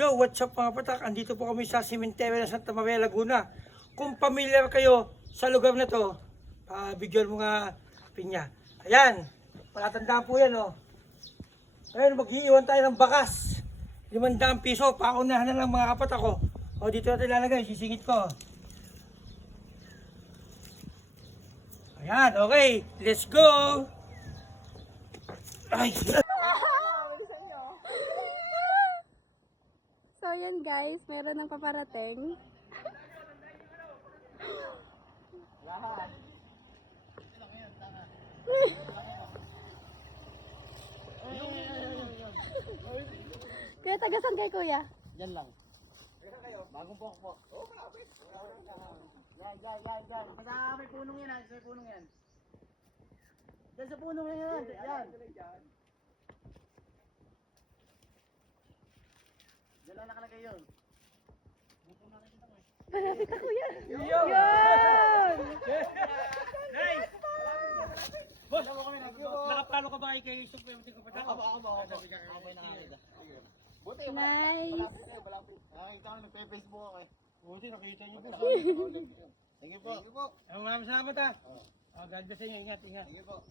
Yo, what's up mga patak? Andito po kami sa Cemetery ng Santa Maria, Laguna. Kung familiar kayo sa lugar na to, bigyan mo nga pinya. Ayan, palatandaan po yan oh. Ngayon, mag-iiwan tayo ng bakas. 500 piso, paunahan na lang mga kapatak ko. O, dito natin lalagay, sisingit ko. Ayan, okay, let's go! Ay! So yan guys, meron ng paparating. Kuya, tagasan kay kuya? Yan lang. Bagong pokpok. Oh, malapit. Yan. Basta may punong yan, may punong yan. Diyan sa punong yan. Yan. Diyan lang nakalagay yun. Malapit na kuya. Yo! Yan! Nice! Boss, nakapalo ka ba kay Supreme Kapatak? Ako. Buti, Nice. malapit. Nakakita ko nagpe-Facebook ako eh. Buti, nakita niyo po. Sige po. Maraming salamat ha. God bless sa inyo. Ingat. Sige po.